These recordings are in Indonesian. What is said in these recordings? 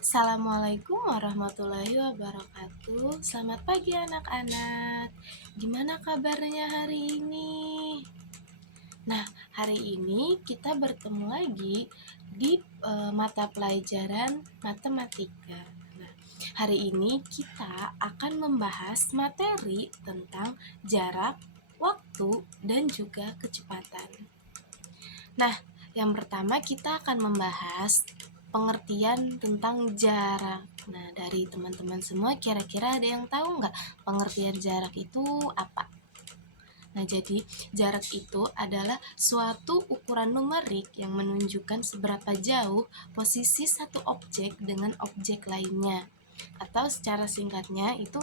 Assalamualaikum warahmatullahi wabarakatuh. Selamat pagi anak-anak. Gimana kabarnya hari ini? Nah, hari ini kita bertemu lagi di mata pelajaran matematika. Nah, hari ini kita akan membahas materi tentang jarak, waktu, dan juga kecepatan. Nah, yang pertama kita akan membahas pengertian tentang jarak. Nah, dari teman-teman semua kira-kira ada yang tahu nggak pengertian jarak itu apa? Nah, jadi jarak itu adalah suatu ukuran numerik yang menunjukkan seberapa jauh posisi satu objek dengan objek lainnya. Atau secara singkatnya itu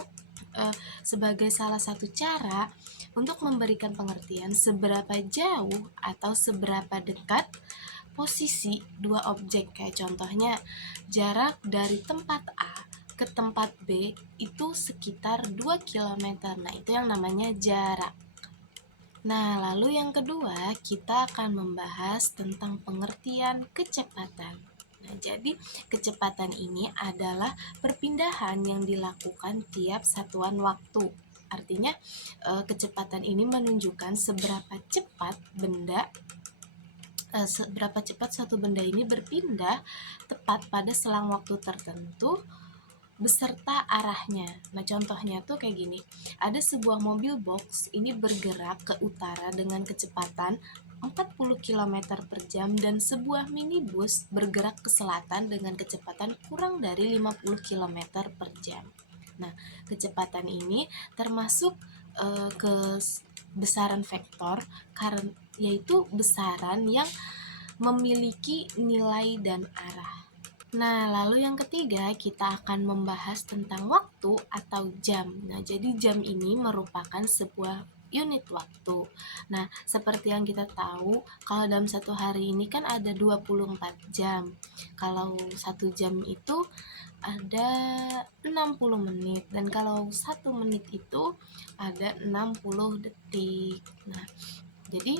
sebagai salah satu cara untuk memberikan pengertian seberapa jauh atau seberapa dekat posisi dua objek. Kayak contohnya jarak dari tempat A ke tempat B itu sekitar 2 km. Nah, itu yang namanya jarak. Nah, lalu yang kedua, kita akan membahas tentang pengertian kecepatan. Nah, jadi kecepatan ini adalah perpindahan yang dilakukan tiap satuan waktu. Artinya, kecepatan ini menunjukkan seberapa cepat satu benda ini berpindah tepat pada selang waktu tertentu beserta arahnya. Nah, contohnya tuh kayak gini. Ada sebuah mobil box ini bergerak ke utara dengan kecepatan 40 km per jam dan sebuah minibus bergerak ke selatan dengan kecepatan kurang dari 50 km per jam. Nah, kecepatan ini termasuk besaran vektor karena yaitu besaran yang memiliki nilai dan arah. Nah, lalu yang ketiga, kita akan membahas tentang waktu atau jam. Nah, jadi jam ini merupakan sebuah unit waktu. Nah, seperti yang kita tahu, kalau dalam satu hari ini kan ada 24 jam. Kalau 1 jam itu ada 60 menit. Dan kalau 1 menit itu ada 60 detik. Nah, jadi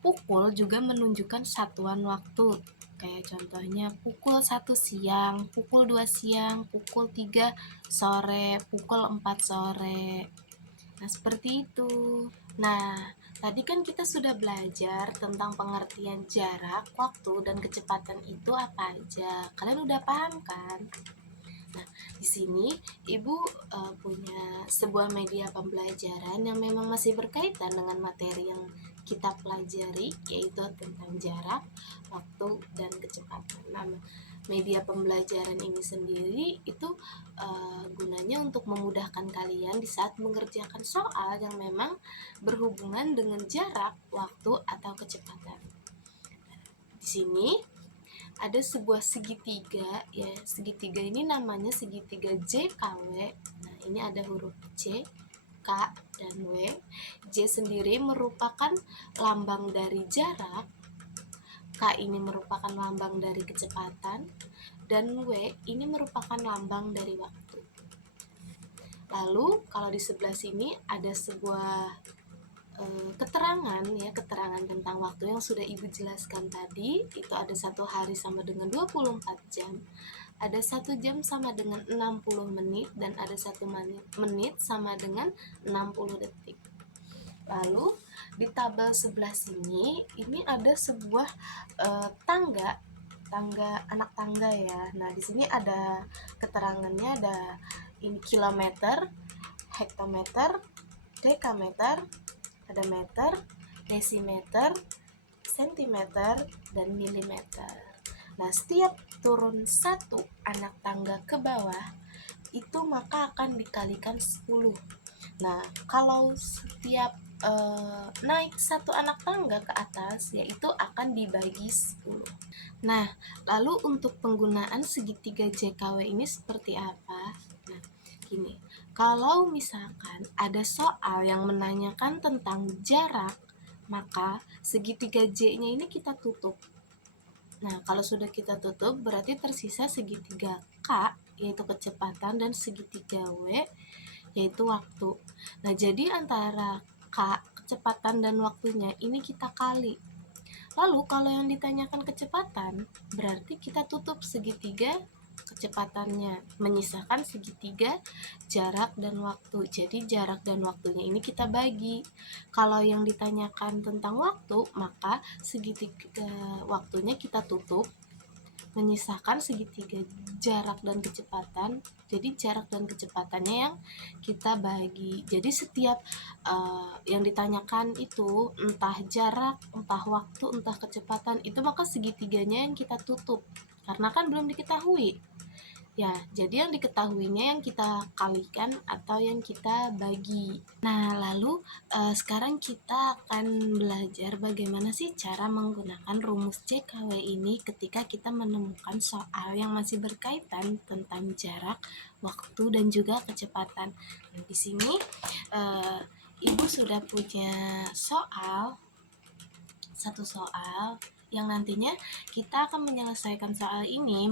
pukul juga menunjukkan satuan waktu. Kayak contohnya pukul 1 siang, pukul 2 siang, pukul 3 sore, pukul 4 sore. Nah, seperti itu. Nah, tadi kan kita sudah belajar tentang pengertian jarak, waktu, dan kecepatan itu apa aja. Kalian udah paham kan? Nah, di sini Ibu punya sebuah media pembelajaran yang memang masih berkaitan dengan materi yang kita pelajari, yaitu tentang jarak, waktu, dan kecepatan. Nah, media pembelajaran ini sendiri itu gunanya untuk memudahkan kalian di saat mengerjakan soal yang memang berhubungan dengan jarak, waktu, atau kecepatan. Di sini ada sebuah segitiga, ya segitiga ini namanya segitiga JKW. Nah, ini ada huruf C, K, dan W. J sendiri merupakan lambang dari jarak, K ini merupakan lambang dari kecepatan, dan W ini merupakan lambang dari waktu. Lalu kalau di sebelah sini ada sebuah keterangan tentang waktu yang sudah Ibu jelaskan tadi. Itu ada 1 hari sama dengan 24 jam, ada 1 jam sama dengan 60 menit, dan ada 1 menit sama dengan 60 detik. Lalu di tabel sebelah sini ini ada sebuah tangga anak tangga ya. Nah, di sini ada keterangannya, ada ini kilometer, hektometer, dekameter, ada meter, desimeter, sentimeter, dan milimeter. Nah, setiap turun 1 anak tangga ke bawah itu maka akan dikalikan 10. Nah, kalau setiap naik 1 anak tangga ke atas, yaitu akan dibagi 10. Nah, lalu untuk penggunaan segitiga JKW ini seperti apa? Nah, gini, kalau misalkan ada soal yang menanyakan tentang jarak, maka segitiga J-nya ini kita tutup. Nah, kalau sudah kita tutup, berarti tersisa segitiga K, yaitu kecepatan, dan segitiga W, yaitu waktu. Nah, jadi antara K, kecepatan, dan waktunya ini kita kali. Lalu kalau yang ditanyakan kecepatan, berarti kita tutup segitiga kecepatannya, menyisakan segitiga jarak dan waktu. Jadi jarak dan waktunya ini kita bagi. Kalau yang ditanyakan tentang waktu, maka segitiga waktunya kita tutup, menyisakan segitiga jarak dan kecepatan. Jadi jarak dan kecepatannya yang kita bagi. Jadi setiap yang ditanyakan itu entah jarak, entah waktu, entah kecepatan, itu maka segitiganya yang kita tutup karena kan belum diketahui. Ya, jadi yang diketahuinya yang kita kalikan atau yang kita bagi. Nah, lalu sekarang kita akan belajar bagaimana sih cara menggunakan rumus JKW ini ketika kita menemukan soal yang masih berkaitan tentang jarak, waktu, dan juga kecepatan. Nah, di sini Ibu sudah punya satu soal yang nantinya kita akan menyelesaikan soal ini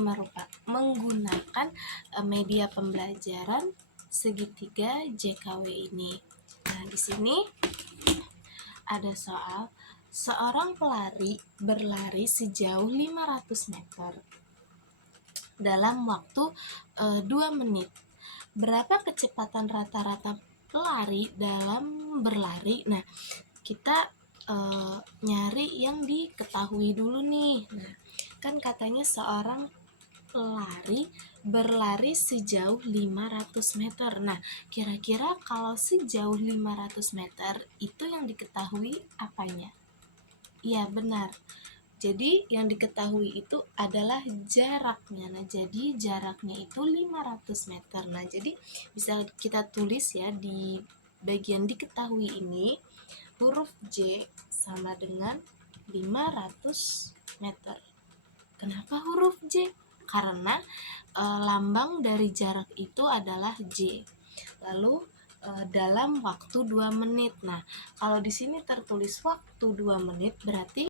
menggunakan media pembelajaran segitiga JKW ini. Nah, di sini ada soal, seorang pelari berlari sejauh 500 meter dalam waktu 2 menit. Berapa kecepatan rata-rata pelari dalam berlari? Nah, kita nyari yang diketahui dulu nih. Nah, kan katanya seorang pelari berlari sejauh 500 meter. Nah, kira-kira kalau sejauh 500 meter itu yang diketahui apanya? Iya, benar. Jadi yang diketahui itu adalah jaraknya. Nah, jadi jaraknya itu 500 meter. Nah, jadi bisa kita tulis ya di bagian diketahui ini, huruf J sama dengan 500 meter. Kenapa huruf J? Karena lambang dari jarak itu adalah J. Lalu dalam waktu 2 menit. Nah, kalau di sini tertulis waktu 2 menit berarti